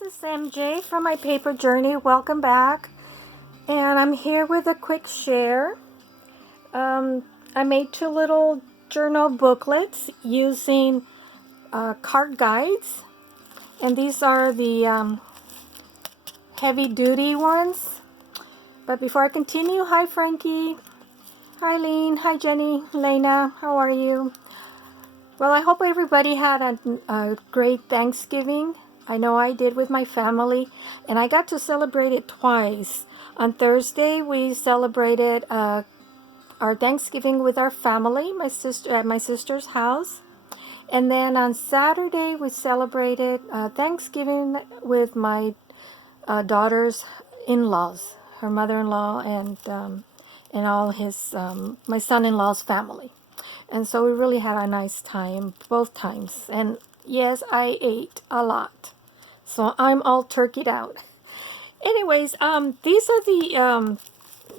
It's MJ from my paper journey. Welcome back. And I'm here with a quick share. I made two little journal booklets using card guides. And these are the heavy duty ones. But before I continue, hi Frankie. Hi Lean. Hi Jenny. Lena. How are you? Well, I hope everybody had a great Thanksgiving. I know I did with my family, and I got to celebrate it twice. On Thursday, we celebrated our Thanksgiving with our family, my sister at my sister's house, and then on Saturday we celebrated Thanksgiving with my daughter's in-laws, her mother-in-law, and all his my son-in-law's family. And so we really had a nice time both times. And yes, I ate a lot. So I'm all turkeyed out. Anyways, these are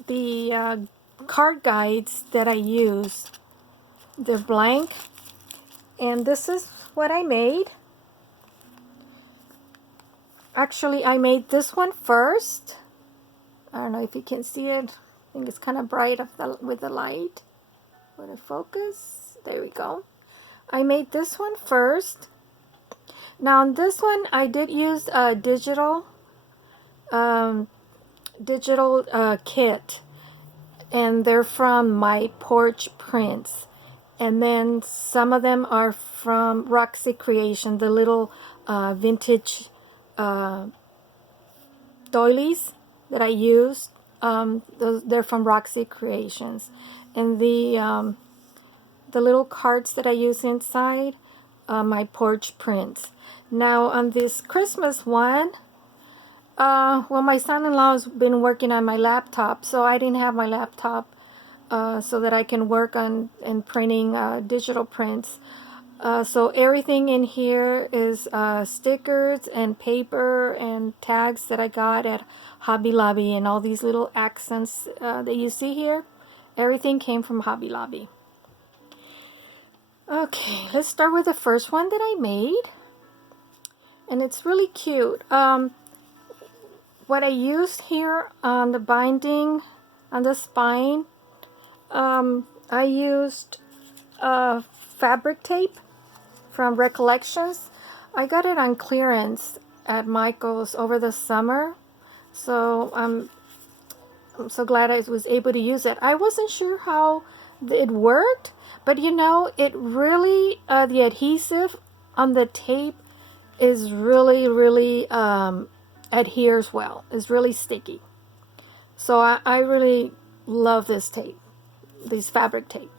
the card guides that I use. They're blank. And this is what I made. Actually, I made this one first. I don't know if you can see it. I think it's kind of bright with the light. Would it focus? There we go. I made this one first. Now on this one, I did use a digital kit, and they're from My Porch Prints. And then some of them are from Roxy Creations, the little vintage doilies that I used. They're from Roxy Creations. And the little cards that I use inside, My Porch Prints. Now on this Christmas one, well, my son-in-law has been working on my laptop, so I didn't have my laptop so that I can work on and printing digital prints. So everything in here is stickers and paper and tags that I got at Hobby Lobby, and all these little accents that you see here. Everything came from Hobby Lobby. Okay, let's start with the first one that I made. And it's really cute. What I used here on the binding, on the spine, I used fabric tape from Recollections. I got it on clearance at Michael's over the summer. So I'm so glad I was able to use it. I wasn't sure how it worked, but you know, it really, the adhesive on the tape is really adheres well. It's really sticky. So I really love this tape, this fabric tape.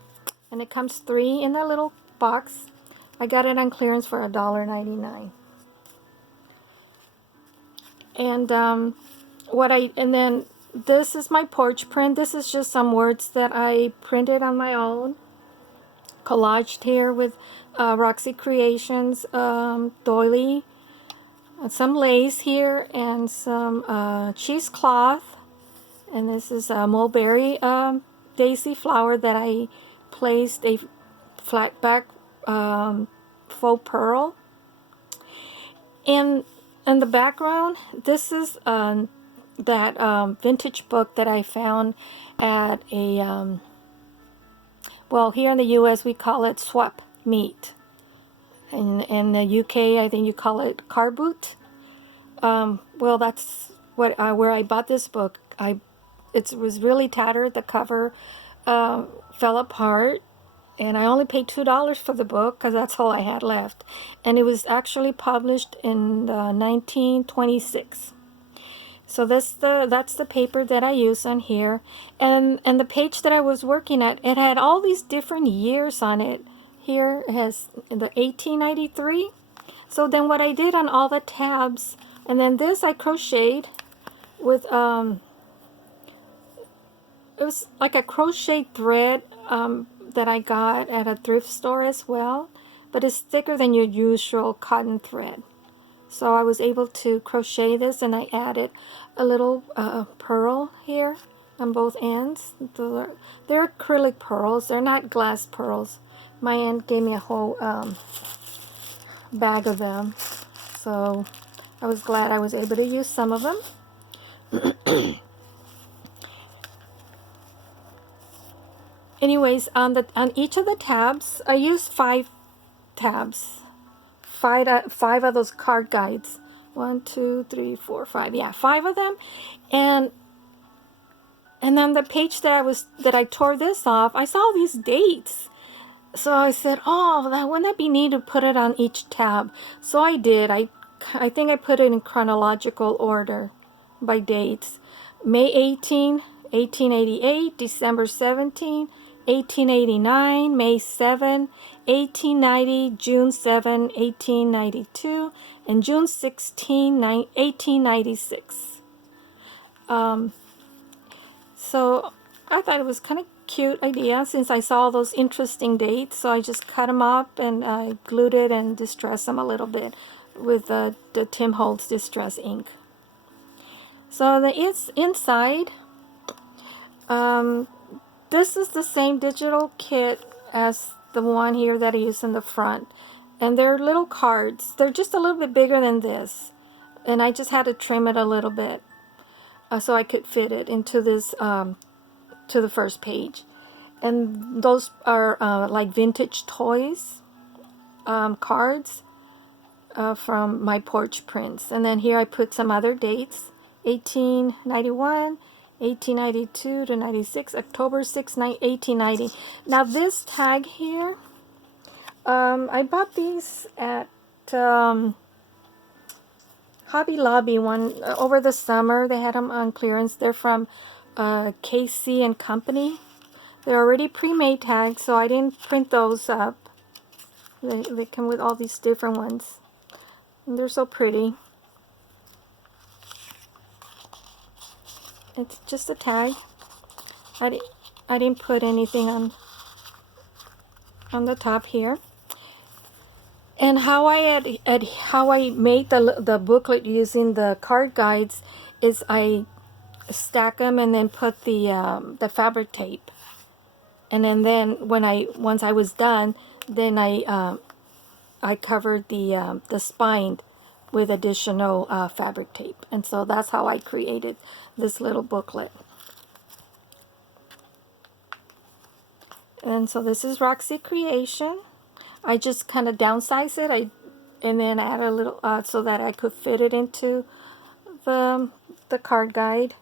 And it comes 3 in a little box. I got it on clearance for $1.99. And and then this is my porch print. This is just some words that I printed on my own, collaged here with Roxy Creations doily, some lace here, and some cheesecloth. And this is a mulberry daisy flower that I placed a flat back faux pearl. And in the background, this is that vintage book that I found at a well, here in the U.S. we call it swap meet. In the U.K. I think you call it car boot. Well, that's what where I bought this book. It was really tattered. The cover fell apart, and I only paid $2 for the book because that's all I had left. And it was actually published in 1926. So that's the paper that I use on here, and the page that I was working at, it had all these different years on it. Here it has the 1893. So then what I did on all the tabs, and then this I crocheted with it was like a crochet thread that I got at a thrift store as well, but it's thicker than your usual cotton thread. So I was able to crochet this, and I added a little pearl here on both ends. They're acrylic pearls. They're not glass pearls. My aunt gave me a whole bag of them. So I was glad I was able to use some of them. Anyways, on each of the tabs, I used 5 tabs, five of those card guides. 1, 2, 3, 4, 5. Yeah, 5 of them, and on the page that I tore this off, I saw these dates. So I said, oh, wouldn't that be neat to put it on each tab? So I did. I think I put it in chronological order by dates. May 18, 1888, December 17, 1889, May 7, 1890, June 7, 1892, and June 16, 1896. So I thought it was kind of cute idea since I saw those interesting dates. So I just cut them up and I glued it and distressed them a little bit with the Tim Holtz Distress ink. So it's inside. This is the same digital kit as the one here that I used in the front. And they're little cards. They're just a little bit bigger than this. And I just had to trim it a little bit so I could fit it into this, to the first page. And those are like vintage toys cards from my porch prints. And then here I put some other dates: 1891, 1892 to 96, October 6, 1890. Now this tag here, I bought these at Hobby Lobby over the summer. They had them on clearance. They're from KC and Company. They're already pre-made tags, so I didn't print those up. They come with all these different ones. And they're so pretty. It's just a tag. I didn't put anything on the top here. And how I made the booklet using the card guides is I stack them and then put the fabric tape. And then once I was done, then I covered the spine with additional fabric tape. And so that's how I created this little booklet. And so this is Roxy Creation. I just kind of downsized it. And then add a little so that I could fit it into the card guide.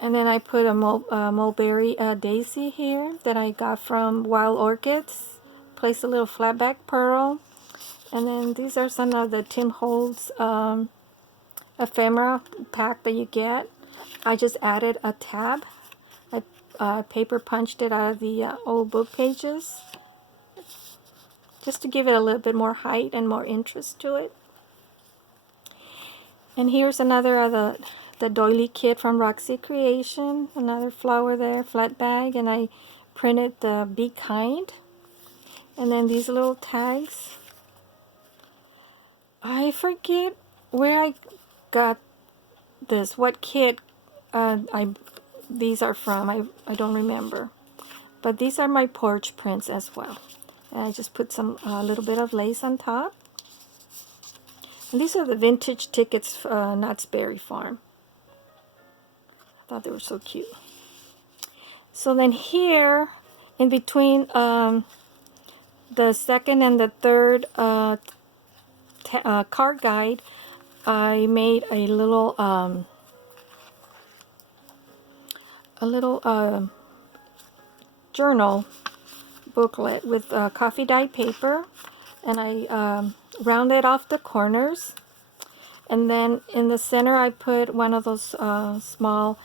And then I put a mulberry daisy here that I got from Wild Orchids. Place a little flatback pearl. And then these are some of the Tim Holtz ephemera pack that you get. I just added a tab. I paper punched it out of the old book pages, just to give it a little bit more height and more interest to it. And here's another of the doily kit from Roxy Creation. Another flower there, flat bag, and I printed the Be Kind. And then these little tags. I forget where I got this, what kit these are from. I don't remember. But these are my porch prints as well. And I just put some little bit of lace on top. And these are the vintage tickets, Knott's Berry Farm. I thought they were so cute. So then here, in between the second and the third card guide, I made a little journal booklet with coffee dyed paper, and I rounded off the corners, and then in the center I put one of those small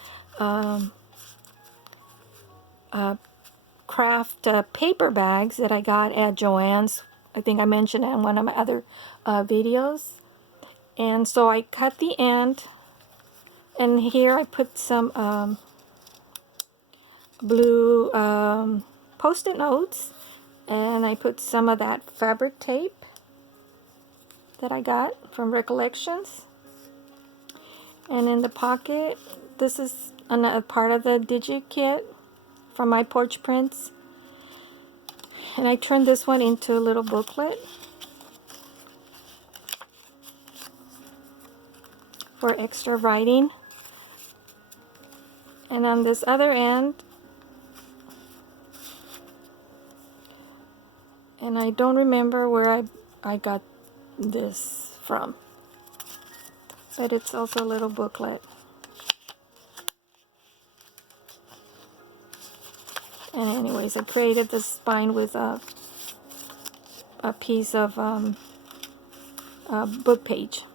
craft paper bags that I got at Joann's. I think I mentioned it in one of my other videos. And so I cut the end, and here I put some blue post-it notes, and I put some of that fabric tape that I got from Recollections. And in the pocket, this is a part of the Digi kit from my porch prints. And I turned this one into a little booklet. for extra writing. And on this other end, and I don't remember where I got this from, but it's also a little booklet. And anyways, I created the spine with a piece of book page.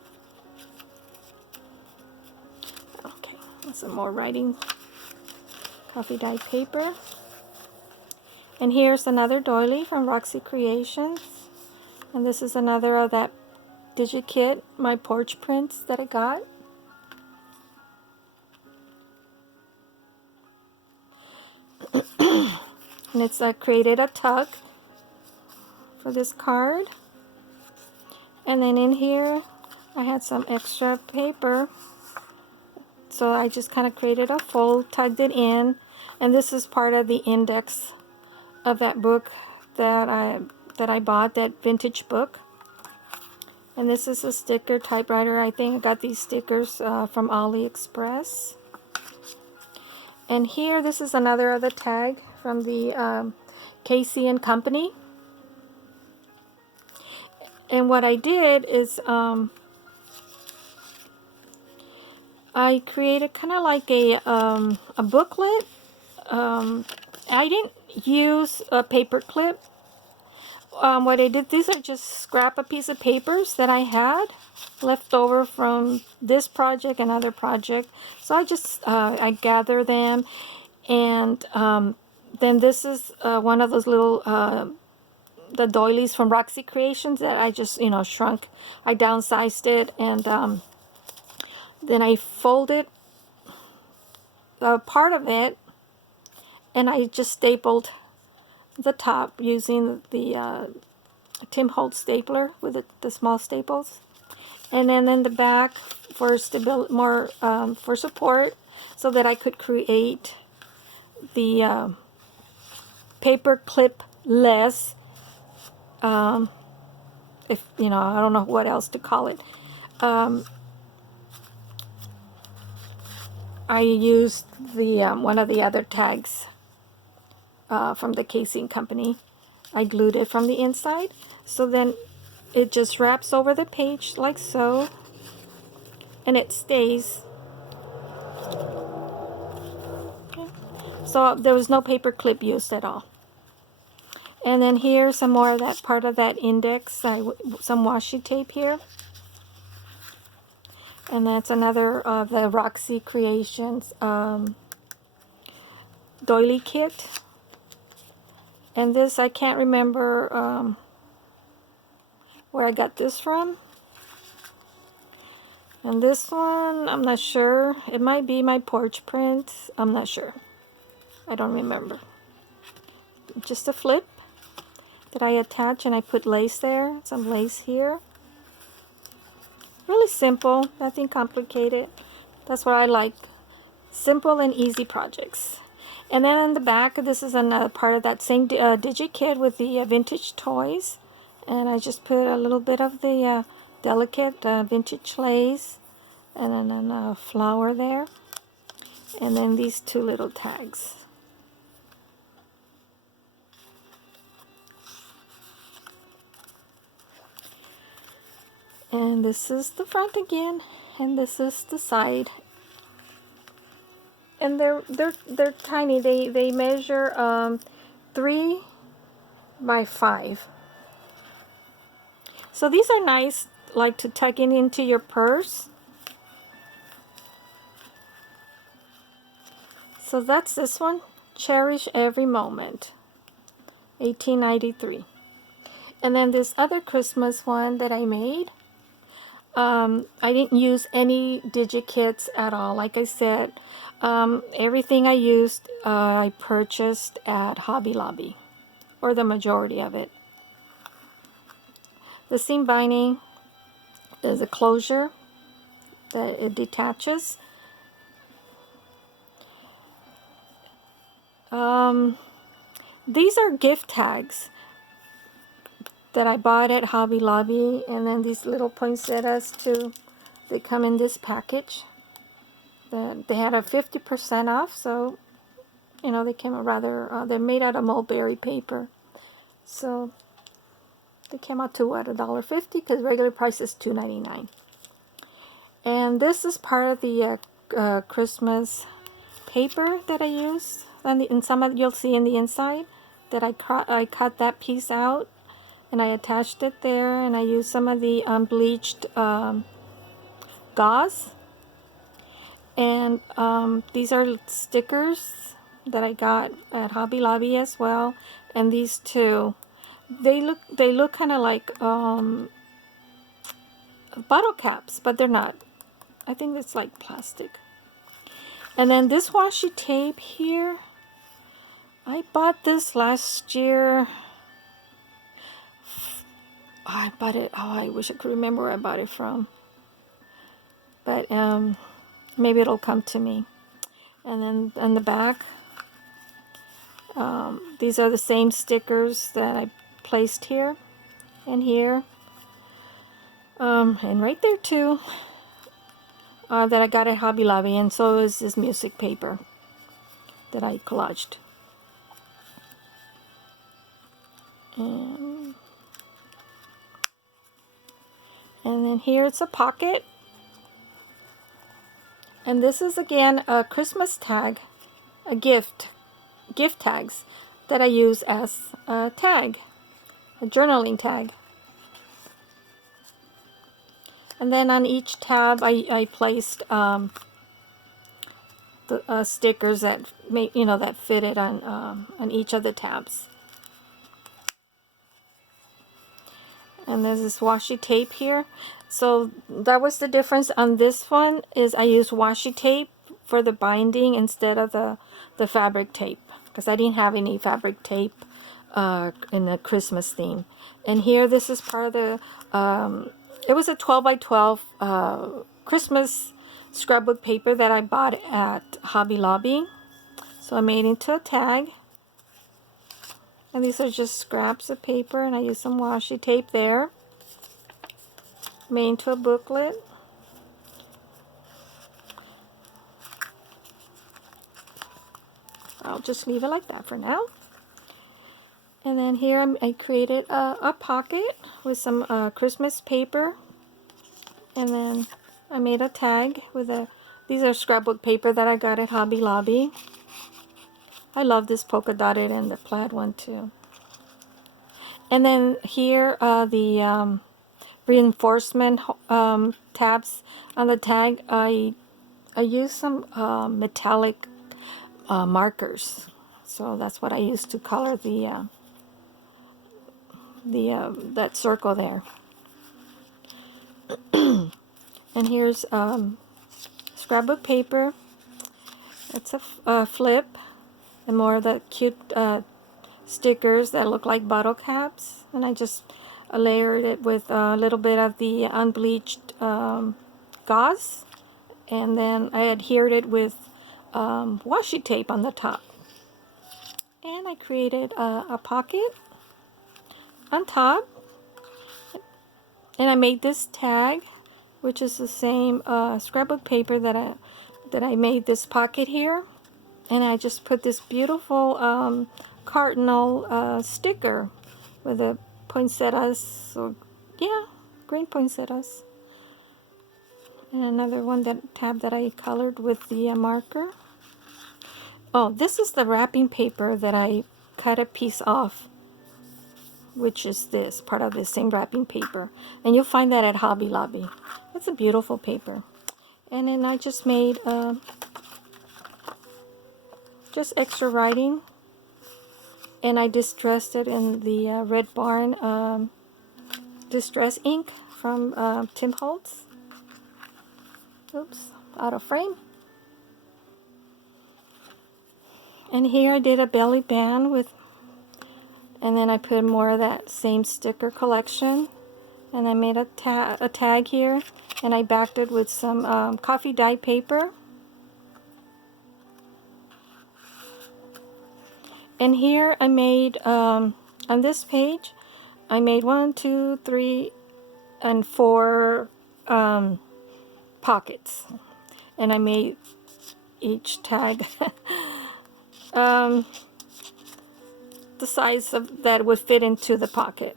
Okay, some more writing coffee dyed paper. And here's another doily from Roxy Creations. And this is another of that DigiKit, my porch prints that I got. And it's created a tuck for this card. And then in here I had some extra paper, so I just kind of created a fold, tugged it in, and this is part of the index of that book that I bought, that vintage book. And this is a sticker typewriter. I think I got these stickers from AliExpress. And here, this is another of the tag from the Casey and Company. And what I did is I created kind of like a booklet. I didn't use a paper clip. What I did, these are just scrap a piece of papers that I had left over from this project and other project. So I just I gather them, and then this is one of those little the doilies from Roxy Creations that I just shrunk. I downsized it, and then I folded part of it, and I just stapled the top using the Tim Holtz stapler with the small staples, and then in the back for stability, more for support, so that I could create the paper clip less. If I don't know what else to call it. I used the one of the other tags from the Casey and Company. I glued it from the inside, so then it just wraps over the page like so, and it stays. Okay. So there was no paper clip used at all. And then here's some more of that part of that index, some washi tape here. And that's another of the Roxy Creations doily kit. And this, I can't remember where I got this from. And this one, I'm not sure. It might be my porch print. I'm not sure. I don't remember. Just a flip that I attach, and I put lace there, some lace here. Really simple, nothing complicated. That's what I like. Simple and easy projects. And then in the back, this is another part of that same DigiKit with the vintage toys. And I just put a little bit of the delicate vintage lace, and then a flower there. And then these two little tags. And this is the front again, and this is the side. And they're tiny. They measure 3 by 5. So these are nice, like to tuck into your purse. So that's this one. Cherish Every Moment, 1893. And then this other Christmas one that I made. I didn't use any DigiKits at all. Like I said, everything I used, I purchased at Hobby Lobby, or the majority of it. The seam binding, there's a closure that it detaches. These are gift tags that I bought at Hobby Lobby, and then these little poinsettias to They come in this package. They had a 50% off, so you know they came out rather. They're made out of mulberry paper, so they came out to what, $1.50, because regular price is $2.99. And this is part of the Christmas paper that I used. And in some of you'll see in the inside that I cut that piece out and I attached it there, and I used some of the unbleached gauze. And these are stickers that I got at Hobby Lobby as well. And these two, they look kind of like bottle caps, but they're not. I think it's like plastic. And then this washi tape here, I bought this last year. I bought it, oh, I wish I could remember where I bought it from. But maybe it'll come to me. And then on the back, these are the same stickers that I placed here and here. And right there too, that I got at Hobby Lobby, and so is this music paper that I collaged. And then here it's a pocket. And this is again a Christmas tag, a gift tags that I use as a tag, a journaling tag. And then on each tab I placed the stickers that that fitted on each of the tabs. And there's this washi tape here. So that was the difference on this one, is I used washi tape for the binding instead of the fabric tape, because I didn't have any fabric tape in the Christmas theme. And here, this is part of the, it was a 12 by 12 Christmas scrapbook paper that I bought at Hobby Lobby. So I made it into a tag. And these are just scraps of paper, and I used some washi tape there. Made into a booklet. I'll just leave it like that for now. And then here I created a pocket with some Christmas paper. And then I made a tag with these are scrapbook paper that I got at Hobby Lobby. I love this polka dotted and the plaid one too. And then here the reinforcement tabs on the tag. I used some metallic markers, so that's what I used to color that circle there. And here's scrapbook paper. It's a flip, and more of the cute stickers that look like bottle caps, and I just layered it with a little bit of the unbleached gauze, and then I adhered it with washi tape on the top. And I created a pocket on top, and I made this tag, which is the same scrapbook paper that I made this pocket here. And I just put this beautiful cardinal sticker with the poinsettias, or yeah, green poinsettias. And another one, that tab that I colored with the marker. Oh, this is the wrapping paper that I cut a piece off, which is this, part of the same wrapping paper. And you'll find that at Hobby Lobby. It's a beautiful paper. And then I just made just extra writing. And I distressed it in the Red Barn distress ink from Tim Holtz. Oops, out of frame. And here I did a belly band with, and then I put more of that same sticker collection. And I made a tag here, and I backed it with some coffee dye paper. And here I made, on this page, I made 1, 2, 3, and 4 pockets, and I made each tag the size of that would fit into the pocket.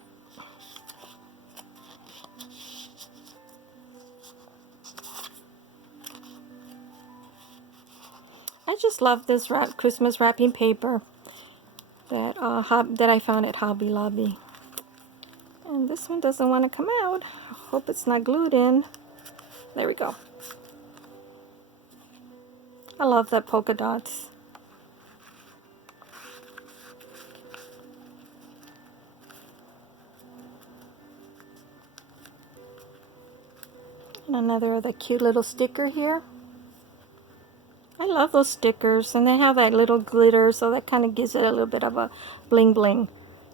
I just love this Christmas wrapping paper that that I found at Hobby Lobby. And this one doesn't want to come out. I hope it's not glued in. There we go. I love that polka dots. And another of the cute little sticker here. I love those stickers, and they have that little glitter, so that kind of gives it a little bit of a bling bling.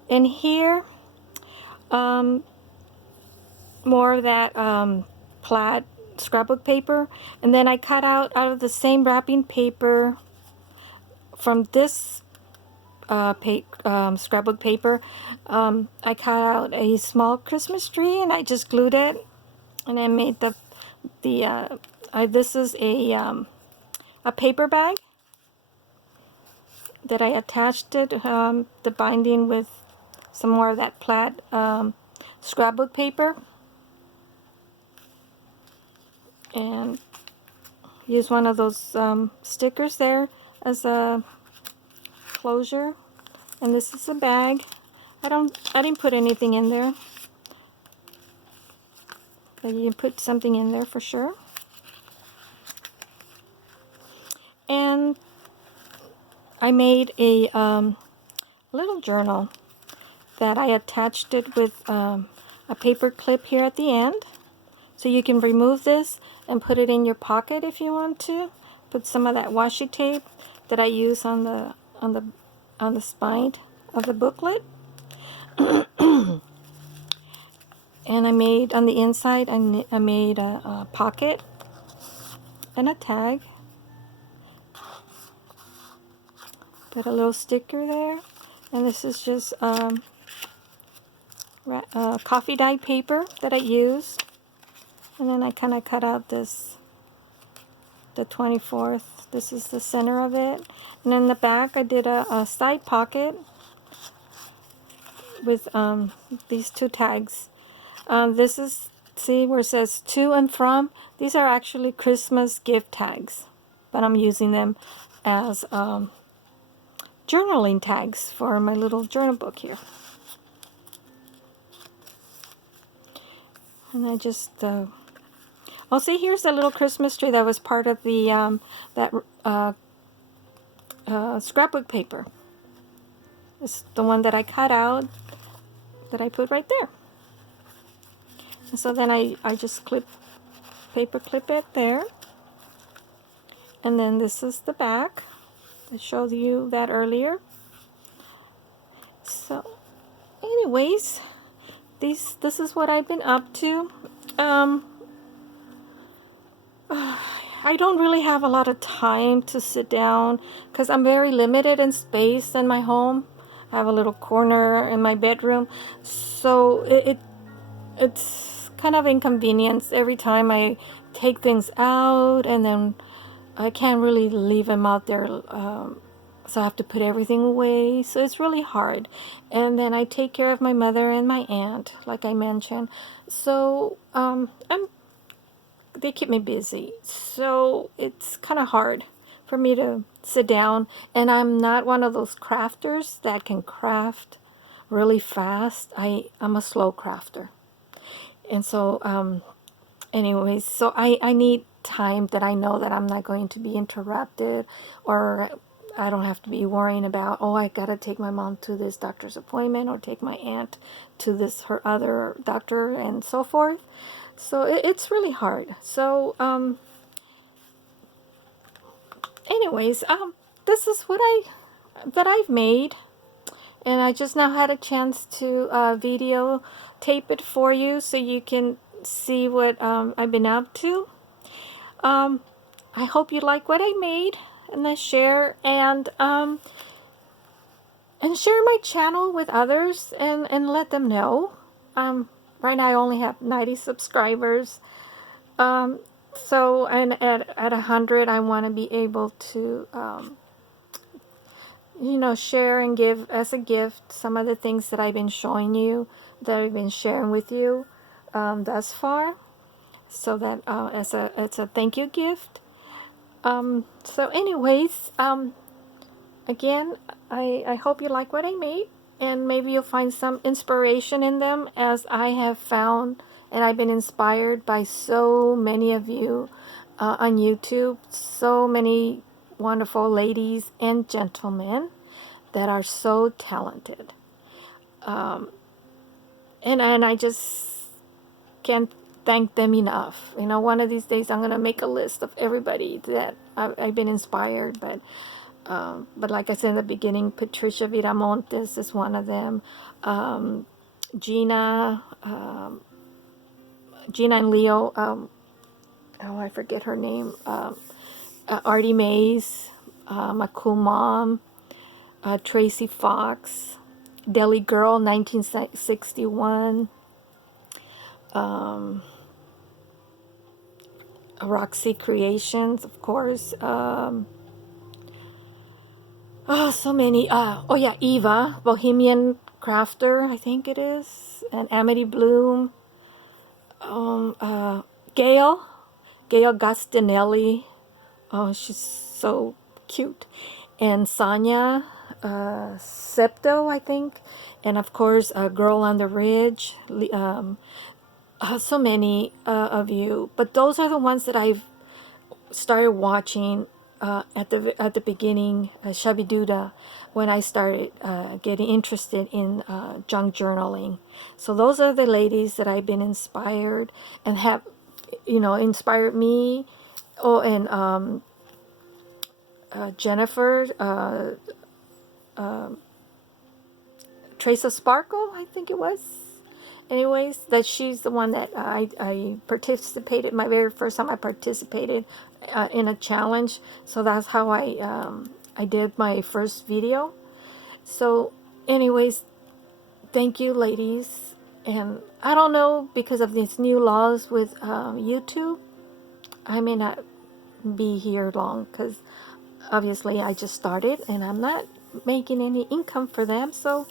And here, more of that plaid scrapbook paper, and then I cut out of the same wrapping paper from this scrapbook paper. I cut out a small Christmas tree, and I just glued it, and I made this is a paper bag that I attached it, the binding with some more of that plaid scrapbook paper, and use one of those stickers there as a closure. And this is a bag. I didn't put anything in there, but you can put something in there for sure. And I made a little journal that I attached it with a paper clip here at the end, so you can remove this and put it in your pocket if you want to. Put some of that washi tape that I use on the spine of the booklet. And I made on the inside, I made a pocket and a tag. Put a little sticker there, and this is just coffee dyed paper that I used, and then I kind of cut out the 24th. This is the center of it, and in the back I did a side pocket with these two tags. This is, see where it says to and from? These are actually Christmas gift tags, but I'm using them as journaling tags for my little journal book here. And I just oh, see, here's the little Christmas tree that was part of the scrapbook paper. It's the one that I cut out, that I put right there. And so then I just paper clip it there. And then this is the back. I showed you that earlier. So anyways, this is what I've been up to. I don't really have a lot of time to sit down because I'm very limited in space in my home. I have a little corner in my bedroom, so it's kind of inconvenience every time I take things out, and then I can't really leave them out there, so I have to put everything away, so it's really hard. And then I take care of my mother and my aunt, like I mentioned, so they keep me busy, so it's kind of hard for me to sit down. And I'm not one of those crafters that can craft really fast. I'm a slow crafter, and so anyways, so I need time that I know that I'm not going to be interrupted, or I don't have to be worrying about, oh, I gotta take my mom to this doctor's appointment, or take my aunt to her other doctor, and so forth. So it's really hard. So anyways, this is what I've made, and I just now had a chance to video tape it for you so you can see what I've been up to. I hope you like what I made, and then share and share my channel with others, and let them know. Right now I only have 90 subscribers. So, and at 100, I want to be able to, you know, share and give as a gift some of the things that I've been showing you, that I've been sharing with you thus far. So that as it's a thank you gift. So anyways, again, I hope you like what I made, and maybe you'll find some inspiration in them, as I have found, and I've been inspired by so many of you on YouTube, so many wonderful ladies and gentlemen that are so talented. And I just can't thank them enough. You know, one of these days I'm going to make a list of everybody that I've been inspired. But like I said in the beginning, Patricia Viramontes is one of them. Gina, Gina and Leo, oh, I forget her name. Artymaze, my cool mom, Tracie Fox, Deli Girl, 1961. Roxy Creations, of course. Oh, so many. Oh yeah, Eva, Bohemian Crafter, I think it is, and AmityBloom. Gayle Agostinelli. Oh, she's so cute. And Sonya Septo, I think, and of course, Girl on the Ridge. So many of you, but those are the ones that I've started watching at the beginning, ShabbyDabbyDoodah, when I started getting interested in junk journaling. So those are the ladies that I've been inspired and have, you know, inspired me. Oh, and Jennifer, Trace of Sparkle, I think it was. Anyways, that she's the one that I participated, my very first time I participated in a challenge. So that's how I did my first video. So anyways, thank you, ladies. And I don't know, because of these new laws with YouTube, I may not be here long, because obviously I just started and I'm not making any income for them. So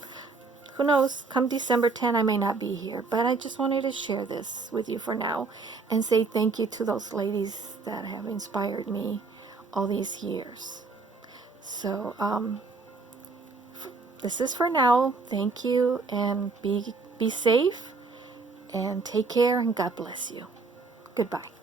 who knows, come December 10, I may not be here. But I just wanted to share this with you for now and say thank you to those ladies that have inspired me all these years. So this is for now. Thank you, and be safe, and take care, and God bless you. Goodbye.